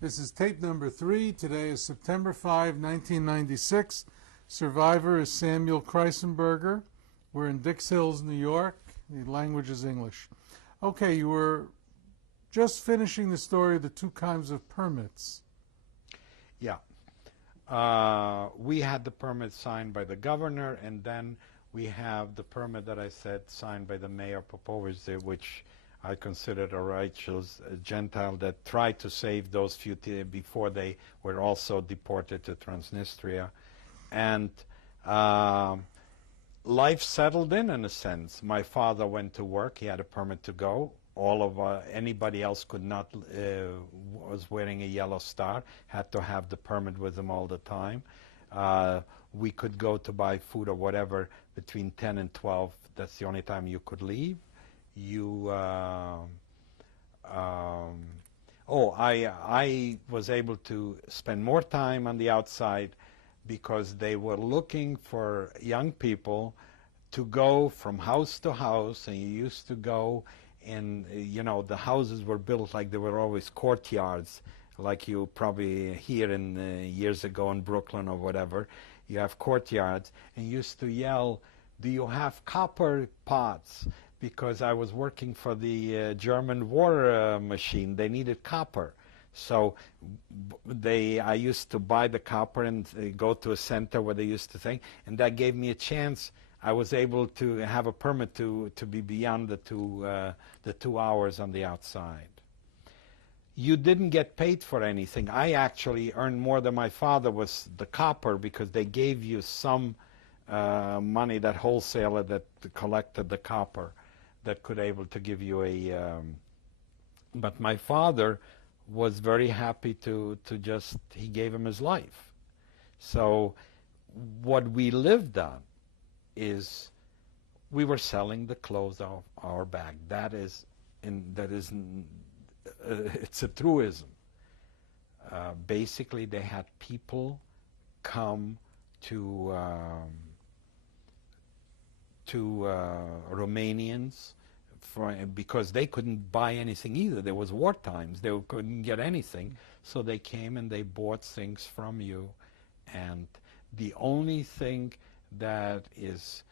This is tape number 3. Today is September 5, 1996. Survivor is Samuel Kreisberger. We're in Dix Hills, New York. The language is English. Okay, you were just finishing the story of the two kinds of permits. Yeah. We had the permit signed by the governor, and then we have the permit that I said signed by the mayor Popovich, which I considered a righteous Gentile that tried to save those few before they were also deported to Transnistria. And life settled in a sense. My father went to work. He had a permit to go. All of anybody else could not, was wearing a yellow star, had to have the permit with them all the time. We could go to buy food or whatever between 10 and 12. That's the only time you could leave. I was able to spend more time on the outside because they were looking for young people to go from house to house, and you used to go, and the houses were built like there were always courtyards, like you probably hear in years ago in Brooklyn or whatever. You have courtyards, and you used to yell, "Do you have copper pots?" Because I was working for the German war machine. They needed copper. So I used to buy the copper and go to a center where they used to think, and that gave me a chance. I was able to have a permit to be beyond the 2 hours on the outside. You didn't get paid for anything. I actually earned more than my father was the copper, because they gave you some money, that wholesaler that collected the copper, that could able to give you but my father was very happy to just, he gave him his life. So what we lived on is we were selling the clothes off our back. It's a truism. Basically, they had people come to Romanians because they couldn't buy anything either. There was war times. They couldn't get anything. So they came and they bought things from you. And the only thing that is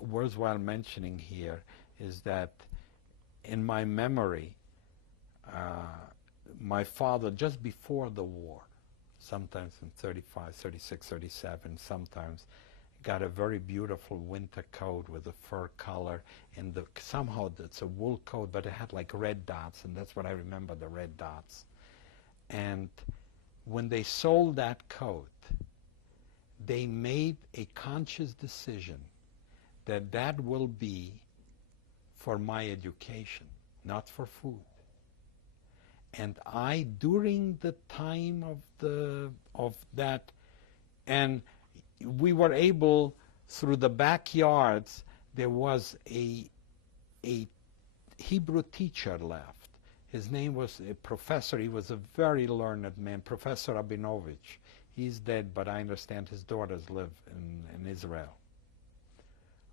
worthwhile mentioning here is that in my memory, my father, just before the war, sometimes in 35, 36, 37, sometimes, got a very beautiful winter coat with a fur collar, and somehow it's a wool coat, but it had like red dots, and that's what I remember, the red dots. And when they sold that coat, they made a conscious decision that that will be for my education, not for food. And I, during the time of that, and we were able, through the backyards, there was a Hebrew teacher left. His name was a professor. He was a very learned man, Professor Rabinovich. He's dead, but I understand his daughters live in Israel.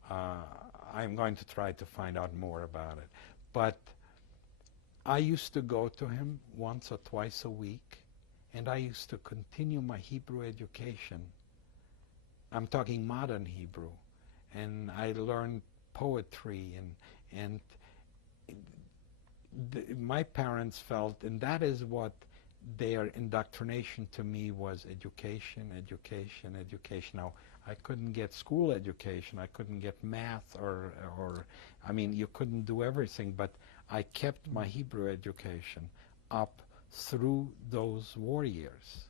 I'm going to try to find out more about it. But I used to go to him once or twice a week, and I used to continue my Hebrew education. I'm talking modern Hebrew, and I learned poetry, and my parents felt, and that is what their indoctrination to me was: education, education, education. Now, I couldn't get school education, I couldn't get math, or I mean, you couldn't do everything, but I kept my Hebrew education up through those war years.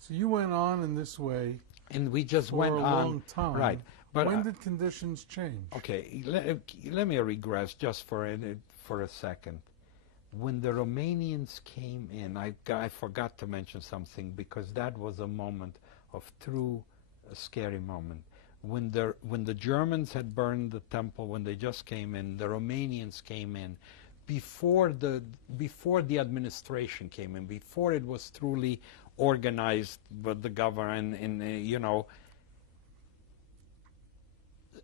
So you went on in this way. And we just for went a on. long time. Right. But when did conditions change? Okay, let me regress just for a second. When the Romanians came in, I forgot to mention something, because that was a moment of a scary moment. When the Germans had burned the temple, when they just came in, the Romanians came in before the administration came in, before it was truly organized with the government, and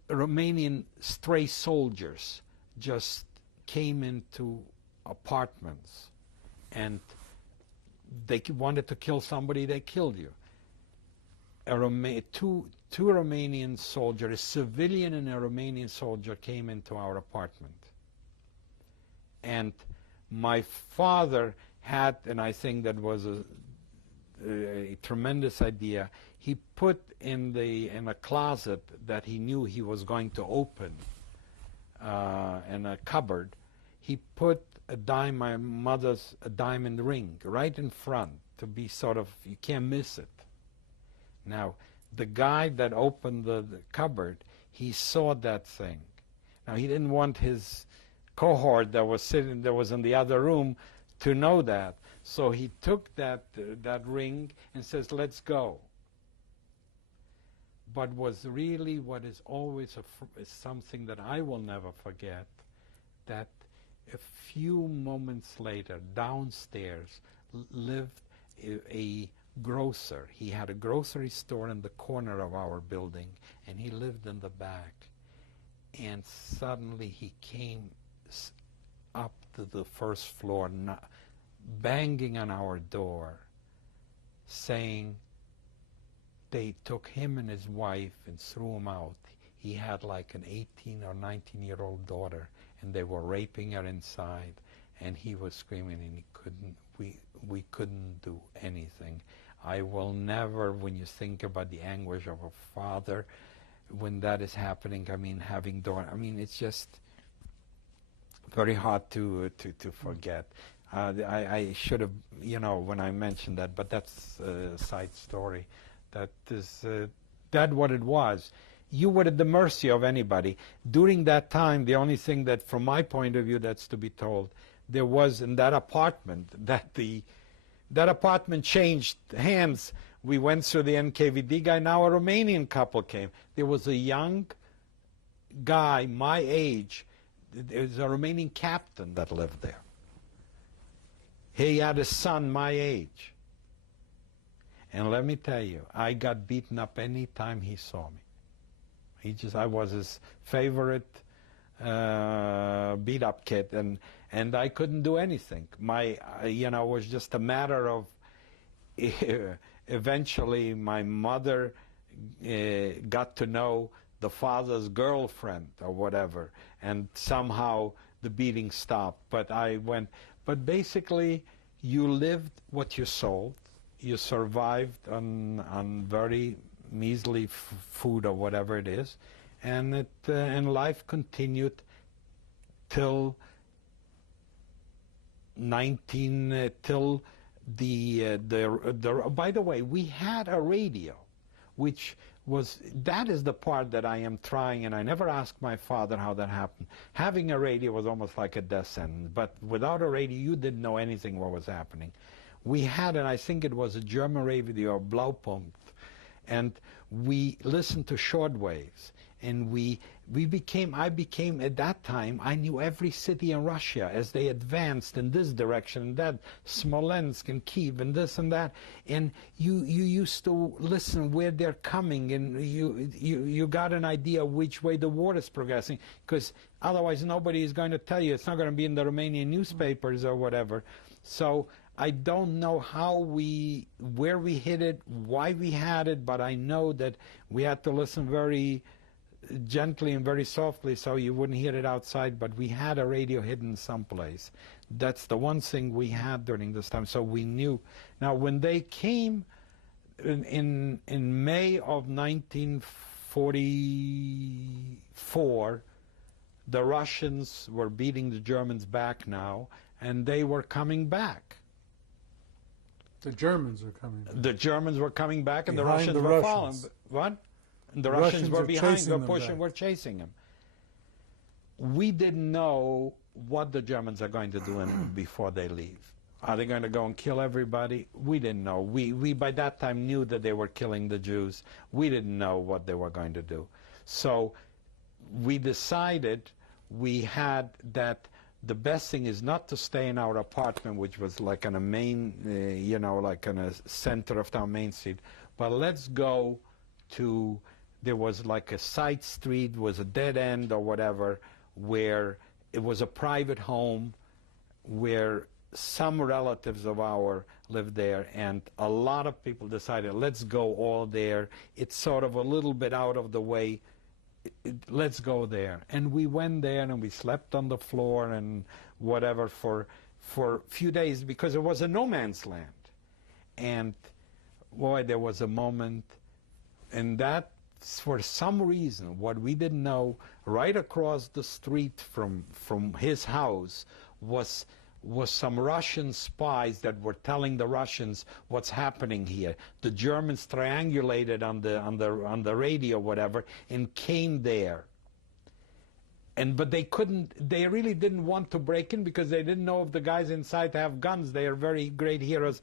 Romanian stray soldiers just came into apartments and they wanted to kill somebody, they killed you. Two Romanian soldiers, a civilian and a Romanian soldier, came into our apartment. And my father had, and I think that was a tremendous idea, he put in a closet that he knew he was going to open, in a cupboard, he put my mother's diamond ring right in front to be sort of, you can't miss it. Now, the guy that opened the cupboard, he saw that thing. Now, he didn't want his cohort that was in the other room to know that. So he took that ring and says, let's go. But what is always is something that I will never forget, that a few moments later, downstairs lived a grocer. He had a grocery store in the corner of our building, and he lived in the back. And suddenly he came up to the first floor, banging on our door, saying they took him and his wife and threw him out. He had like an 18 or 19-year-old daughter, and they were raping her inside, and he was screaming, and we couldn't do anything. I will never, when you think about the anguish of a father, when that is happening, I mean, having daughter, I mean, it's just very hard to forget. I should have, when I mentioned that, but that's a side story. That is that what it was. You were at the mercy of anybody. During that time, the only thing that, from my point of view, that's to be told, there was in that apartment, that apartment changed hands. We went through the NKVD guy, now a Romanian couple came. There was a young guy, my age, there was a Romanian captain that lived there. He had a son my age. And let me tell you, I got beaten up any time he saw me. I was his favorite beat-up kid, and I couldn't do anything. It was just a matter of, eventually my mother got to know the father's girlfriend or whatever, and somehow the beating stopped. But basically, you lived what you sold. You survived on very measly food or whatever it is, and life continued till by the way, we had a radio, that is the part that I am trying, and I never asked my father how that happened. Having a radio was almost like a death sentence, but without a radio, you didn't know anything what was happening. We had, and I think it was a German radio, or Blaupunkt, and we listened to shortwaves, and I became, at that time, I knew every city in Russia as they advanced in this direction and that, Smolensk and Kiev and this and that, and you used to listen where they're coming, and you got an idea which way the war is progressing, because otherwise nobody is going to tell you. It's not going to be in the Romanian newspapers or whatever. So I don't know where we hid it, why we had it, but I know that we had to listen very gently and very softly so you wouldn't hear it outside, but we had a radio hidden someplace. That's the one thing we had during this time, so we knew. Now, when they came in May of 1944, the Russians were beating the Germans back now, and they were coming back. The Germans are coming back. The Germans were coming back, and the Behind Russians were following. What? And the Russians were behind, were pushing, were chasing them. We didn't know what the Germans are going to do before they leave. Are they going to go and kill everybody? We didn't know. We by that time knew that they were killing the Jews. We didn't know what they were going to do. So we decided we had that the best thing is not to stay in our apartment, which was like on a main, like on a center of town, Main Street, but let's go to, there was like a side street, was a dead end or whatever, where it was a private home where some relatives of ours lived there, and a lot of people decided, let's go all there. It's sort of a little bit out of the way. Let's go there. And we went there, and we slept on the floor and whatever for a few days, because it was a no man's land. And boy, there was a moment, and that, for some reason, what we didn't know, right across the street from his house was some Russian spies that were telling the Russians what's happening here. The Germans triangulated on the radio, whatever, and came there. But they really didn't want to break in, because they didn't know if the guys inside have guns. They are very great heroes.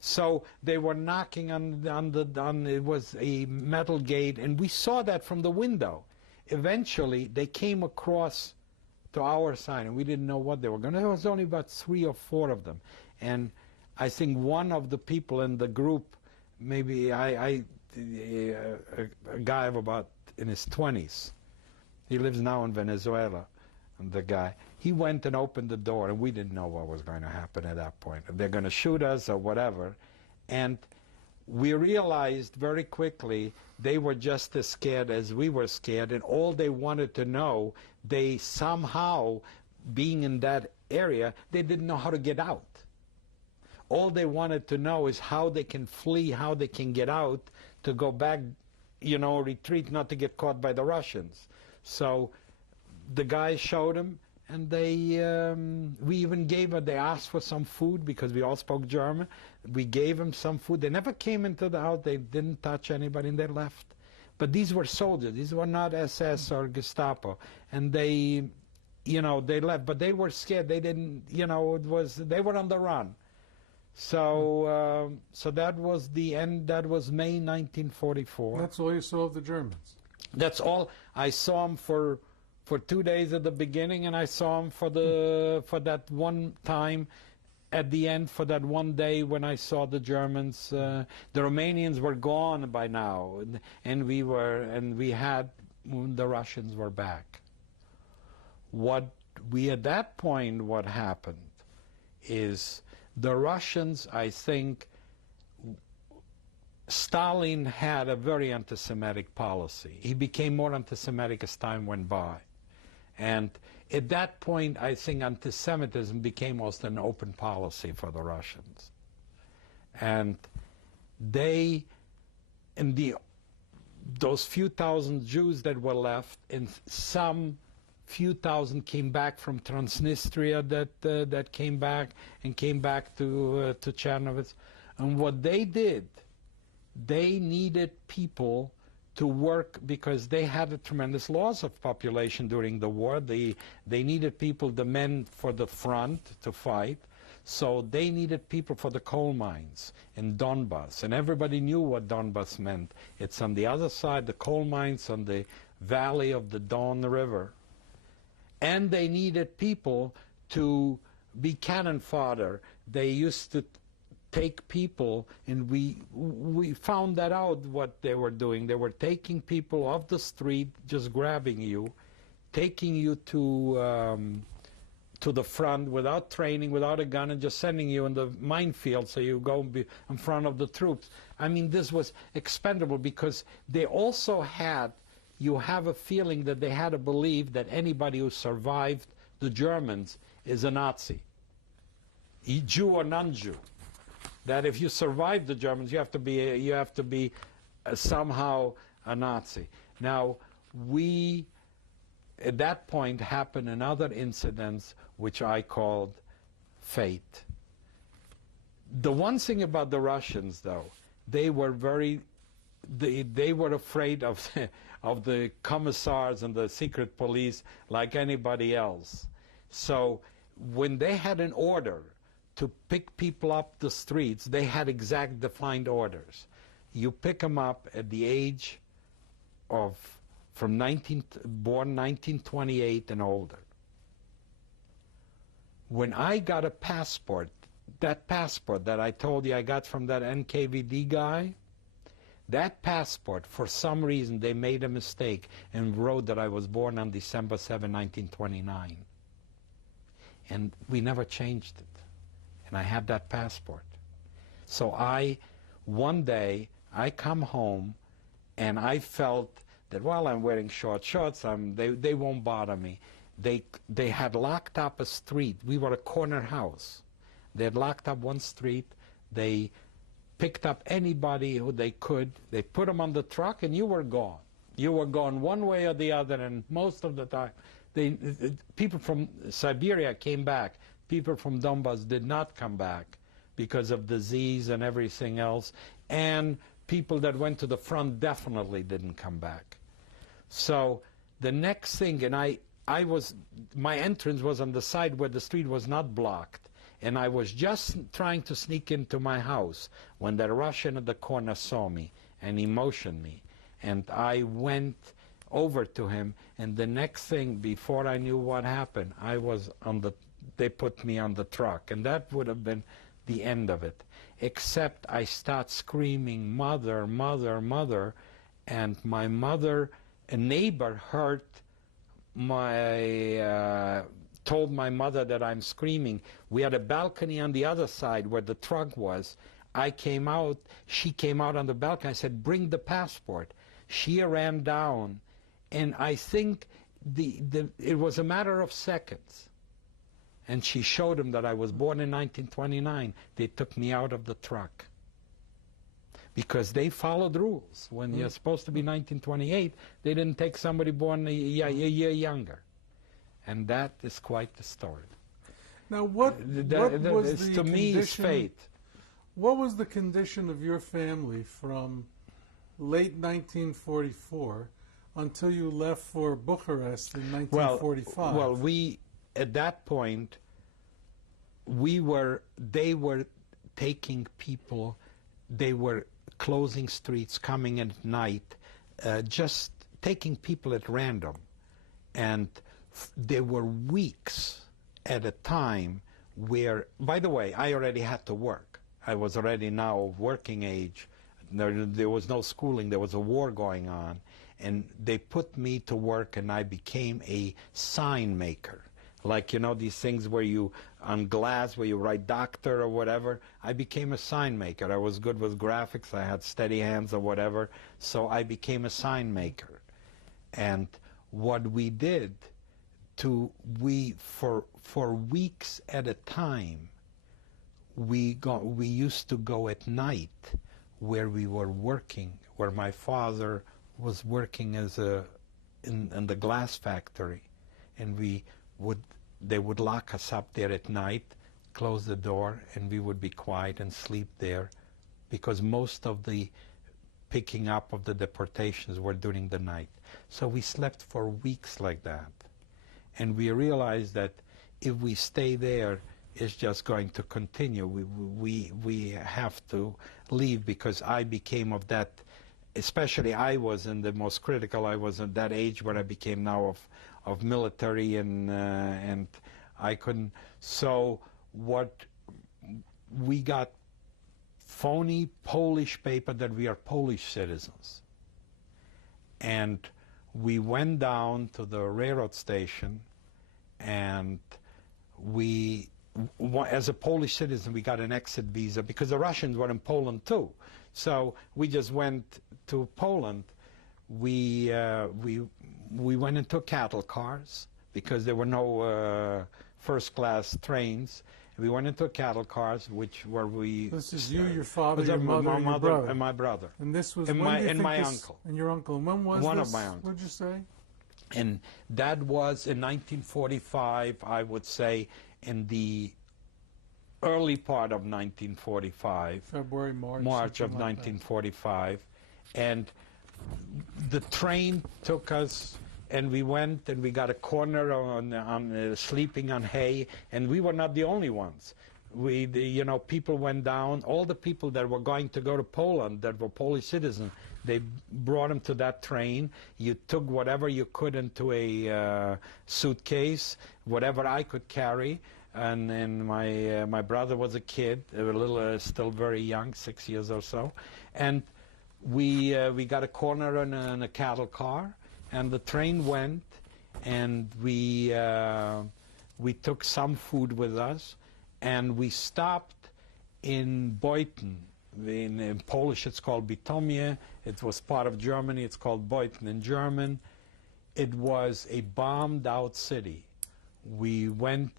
So they were knocking on it was a metal gate, and we saw that from the window. Eventually, they came across to our side, and we didn't know what they were going to do. There was only about 3 or 4 of them. And I think one of the people in the group, maybe a guy of about in his 20s, he lives now in Venezuela, and the guy, he went and opened the door, and we didn't know what was going to happen at that point. If they're going to shoot us or whatever. And we realized very quickly they were just as scared as we were scared, and all they wanted to know, they somehow, being in that area, they didn't know how to get out. All they wanted to know is how they can flee, how they can get out, to go back, retreat, not to get caught by the Russians. So the guys showed them, and we even gave them, they asked for some food, because we all spoke German. We gave them some food. They never came into the house. They didn't touch anybody, and they left. But these were soldiers. These were not SS or Gestapo. And they left. But they were scared. They didn't, they were on the run. So that was the end. That was May 1944. That's all you saw of the Germans? That's all. I saw them for 2 days at the beginning, and I saw them for that one time at the end, for that one day when I saw the Germans. The Romanians were gone by now, and the Russians were back. What happened is the Russians, I think, Stalin had a very anti-Semitic policy. He became more anti-Semitic as time went by. And at that point, I think anti-Semitism became almost an open policy for the Russians. And those few thousand Jews that were left, and some few thousand came back from Transnistria that came back to Chernovitz. And what they did, they needed people to work, because they had a tremendous loss of population during the war. They needed people, the men for the front to fight. So they needed people for the coal mines in Donbass. And everybody knew what Donbass meant. It's on the other side, the coal mines on the valley of the Don River. And they needed people to be cannon fodder. They used to take people, and we found that out, what they were doing. They were taking people off the street, just grabbing you, taking you to the front without training, without a gun, and just sending you in the minefield so you go in front of the troops. I mean, this was expendable, because they also had, you have a feeling that they had a belief that anybody who survived the Germans is a Nazi, Jew or non-Jew. That if you survive the Germans, you have to be somehow a Nazi. Now, at that point, happened another incident which I called fate. The one thing about the Russians, though, they were afraid of the commissars and the secret police like anybody else. So when they had an order to pick people up the streets, they had exact defined orders. You pick them up at the age of, born 1928 and older. When I got a passport, that passport that I told you I got from that NKVD guy, that passport, for some reason, they made a mistake and wrote that I was born on December 7, 1929. And we never changed it. and I had that passport. So one day, I come home, and I felt that while I'm wearing short shorts, they won't bother me. They had locked up a street. We were a corner house. They had locked up one street. They picked up anybody who they could. They put them on the truck, and you were gone. You were gone one way or the other, and most of the time, people from Siberia came back. People from Donbass did not come back because of disease and everything else, and people that went to the front definitely didn't come back. So the next thing, and my entrance was on the side where the street was not blocked, and I was just trying to sneak into my house when the Russian at the corner saw me, and he motioned me, and I went over to him, and the next thing, before I knew what happened, they put me on the truck, and that would have been the end of it, except I start screaming, "Mother, mother, mother," and my mother, a neighbor heard told my mother that I'm screaming. We had a balcony on the other side where the truck was. I came out, she came out on the balcony. I said, "Bring the passport." She ran down, and I think it was a matter of seconds. And she showed him that I was born in 1929. They took me out of the truck. Because they followed rules. When you're supposed to be 1928, they didn't take somebody born a year younger. And that is quite the story. Now, what was the to me, it's fate. What was the condition of your family from late 1944 until you left for Bucharest in 1945? Well, at that point, they were taking people, they were closing streets, coming at night, just taking people at random. And there were weeks at a time where, by the way, I already had to work. I was already now of working age. There was no schooling. There was a war going on. And they put me to work, and I became a sign maker. Like, you know, these things where you, on glass, where you write doctor or whatever. I became a sign maker. I was good with graphics. I had steady hands or whatever. So I became a sign maker. And what we did, for weeks at a time, we used to go at night where we were working, where my father was working in the glass factory, and they would lock us up there at night, close the door, and we would be quiet and sleep there, because most of the picking up of the deportations were during the night. So we slept for weeks like that. And we realized that if we stay there, it's just going to continue. We have to leave, because I became of that, especially I was in the most critical, I was at that age where I became now of military, and I couldn't. So we got phony Polish paper that we are Polish citizens. And we went down to the railroad station, and as a Polish citizen, we got an exit visa, because the Russians were in Poland too. So we just went to Poland. We went into cattle cars, because there were no first-class trains. We went into cattle cars, This is you, your father, your mother, and your brother. And my brother. And this was and my uncle. And your uncle. And when was one this? Of my uncles. What'd you say? And that was in 1945, I would say, in the early part of 1945. February, March. March of 1945. And the train took us, and we went, and we got a corner on sleeping on hay, and we were not the only ones. People went down. All the people that were going to go to Poland, that were Polish citizens, they brought them to that train. You took whatever you could into a suitcase, whatever I could carry. And then my brother was a kid, still very young, 6 years or so, and we got a corner in a cattle car, and the train went, and we took some food with us, and we stopped in Beuthen. In Polish it's called Bytomie. It was part of Germany. It's called Beuthen in German. It was a bombed out city. We went,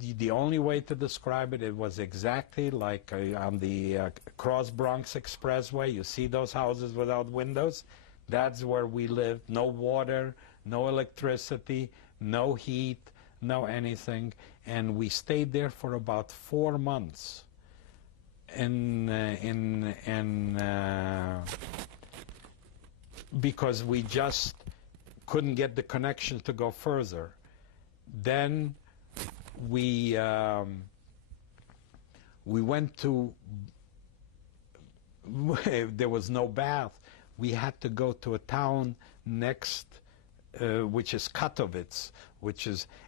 the only way to describe it, it was exactly like on the Cross Bronx Expressway. You see those houses without windows? That's where we lived. No water, no electricity, no heat, no anything. And we stayed there for about 4 months. Because we just couldn't get the connection to go further. Then we went to, there was no bath. We had to go to a town next, which is Katowice,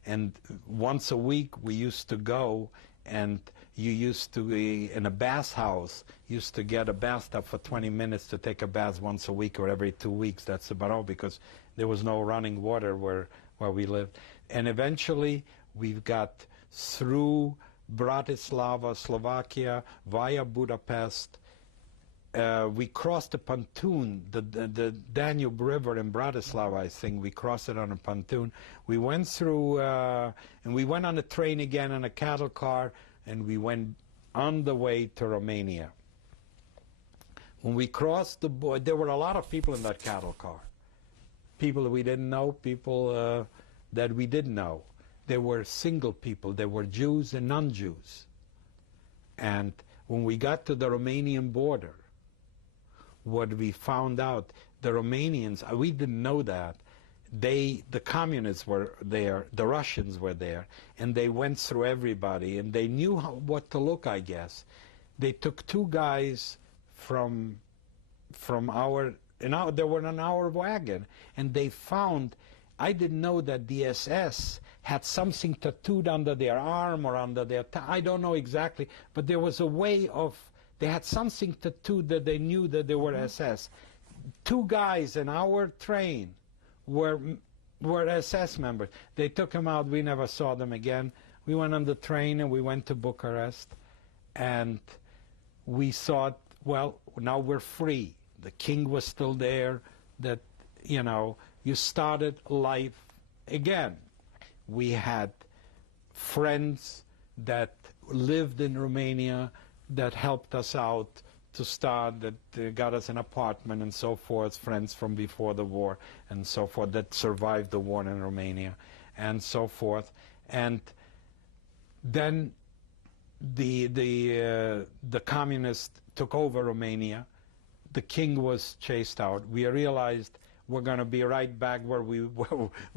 and once a week we used to go, and you used to be in a bath house, used to get a bathtub for 20 minutes to take a bath once a week or every 2 weeks. That's about all, because there was no running water where we lived. And eventually we got through Bratislava, Slovakia, via Budapest. We crossed a pontoon, the Danube River in Bratislava, I think. We crossed it on a pontoon. We went through, and we went on a train again, on a cattle car, and we went on the way to Romania. When we crossed the border, there were a lot of people in that cattle car. People that we didn't know, people that we did know. There were single people. There were Jews and non-Jews. And when we got to the Romanian border, what we found out, the Romanians, we didn't know that, the communists were there, the Russians were there, and they went through everybody, and they knew what to look, I guess. They took 2 guys from our, they were in our wagon, and they found, I didn't know that the SS had something tattooed under their arm or under their, I don't know exactly, but there was a way of, they had something tattooed that they knew that they were SS. 2 guys in our train were SS members. They took them out. We never saw them again. We went on the train and we went to Bucharest, and we thought, well, now we're free. The king was still there. That, you know, you started life again. We had friends that lived in Romania that helped us out to start, that got us an apartment and so forth, friends from before the war and so forth that survived the war in Romania and so forth. And then the communists took over Romania. The king was chased out. We realized we're going to be right back where we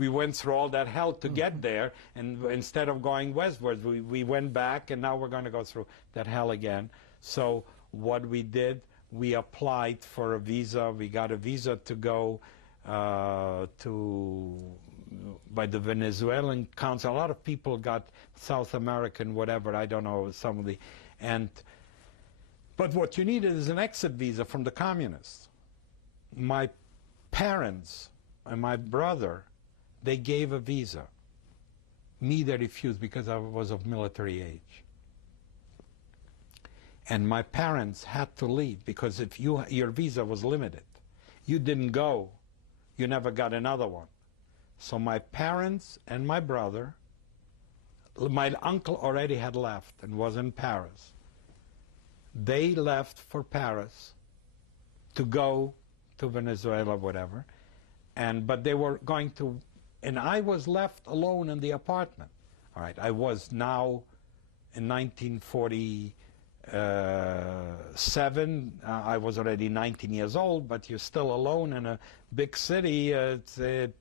went through all that hell to get there, and instead of going westwards, we went back, and now we're going to go through that hell again. So what we did, we applied for a visa. We got a visa to go by the Venezuelan council. A lot of people got South American, whatever, I don't know, some of the, but what you needed is an exit visa from the communists. My parents and my brother, they gave a visa. Me, they refused because I was of military age. And my parents had to leave because if your visa was limited, you didn't go, you never got another one. So my parents and my brother, my uncle already had left and was in Paris. They left for Paris to go to Venezuela, whatever, but they were going to, and I was left alone in the apartment. All right, I was now in 1947. I was already 19 years old, but you're still alone in a big city. It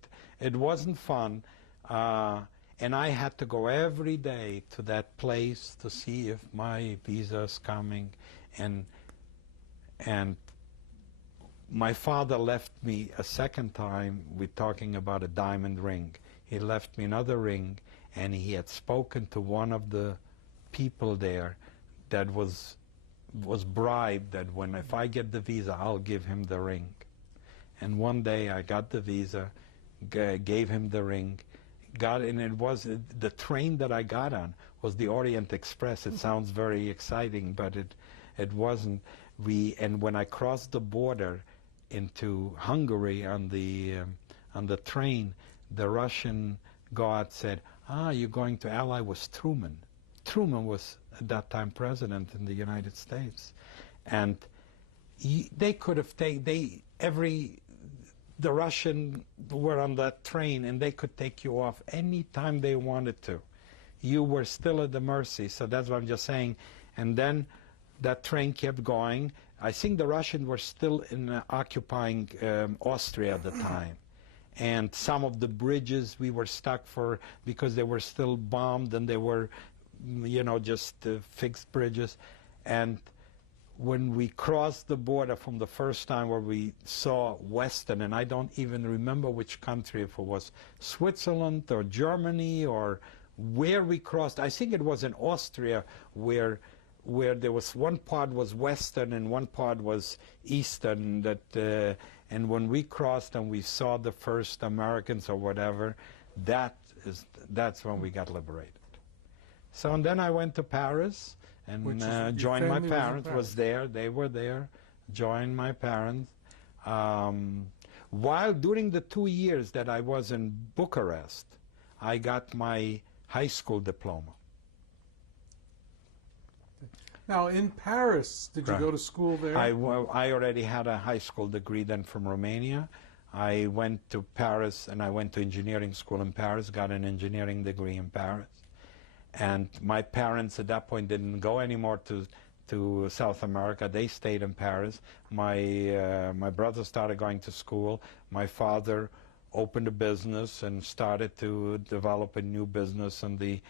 wasn't fun, and I had to go every day to that place to see if my visa's coming, and my father left me a second time. We're talking about a diamond ring. He left me another ring, and he had spoken to one of the people there that was bribed that if I get the visa, I'll give him the ring. And one day I got the visa, gave him the ring, got, and it was the train that I got on was the Orient Express. It sounds very exciting, but it wasn't. And when I crossed the border into Hungary on the train, the Russian guard said, "You're going to ally with Truman." Truman was at that time president in the United States, and they could have taken the Russian were on that train, and they could take you off any time they wanted to. You were still at the mercy. So that's what I'm just saying. And then that train kept going. I think the Russians were still occupying Austria at the time. And some of the bridges we were stuck for because they were still bombed, and they were, just fixed bridges. And when we crossed the border from the first time where we saw Western, and I don't even remember which country, if it was Switzerland or Germany or where we crossed. I think it was in Austria where there was one part was Western and one part was Eastern. And when we crossed and we saw the first Americans or whatever, that's when we got liberated. So, and then I went to Paris and joined my parents. Was there, they were there, joined my parents. While during the 2 years that I was in Bucharest, I got my high school diploma. Now, in Paris, did you go to school there? I already had a high school degree then from Romania. I went to Paris, and I went to engineering school in Paris, got an engineering degree in Paris. And my parents at that point didn't go anymore to South America. They stayed in Paris. My brother started going to school. My father opened a business and started to develop a new business in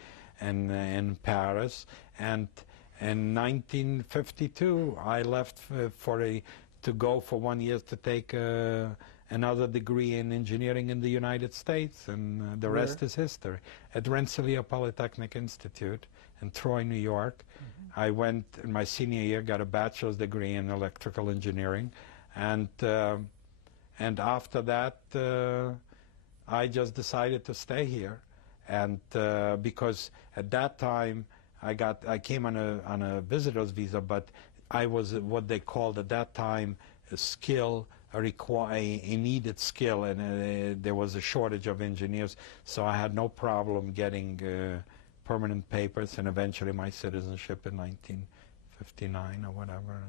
Paris. And in 1952, I left to go for 1 year to take another degree in engineering in the United States, and the rest is history. At Rensselaer Polytechnic Institute in Troy, New York. I went in my senior year, got a bachelor's degree in electrical engineering, and after that, I just decided to stay here, and because at that time I came on a visitor's visa, but I was what they called at that time a needed skill, and there was a shortage of engineers, so I had no problem getting permanent papers and eventually my citizenship in 1959 or whatever.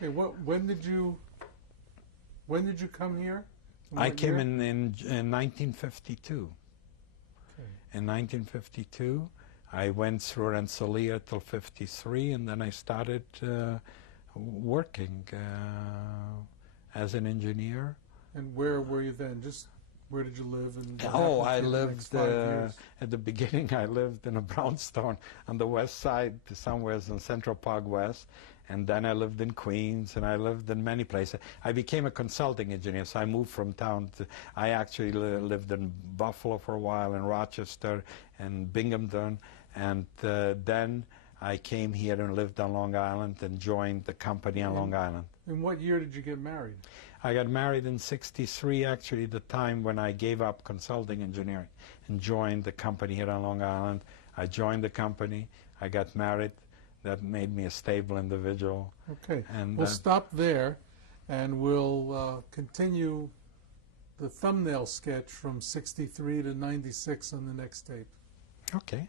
And, when did you come here? I came in 1952. Okay. In 1952, I went through Rensselaer till 53, and then I started working as an engineer. And where were you then? Just where did you live? I lived at the beginning. I lived in a brownstone on the west side, somewhere in Central Park West, and then I lived in Queens, and I lived in many places. I became a consulting engineer, so I moved from town to. I actually lived in Buffalo for a while, in Rochester, and Binghamton, and then I came here and lived on Long Island and joined the company on Long Island. In what year did you get married? I got married in '63, actually, the time when I gave up consulting engineering and joined the company here on Long Island. I joined the company, I got married. That made me a stable individual. Okay, and we'll stop there, and we'll continue the thumbnail sketch from '63 to '96 on the next tape. Okay.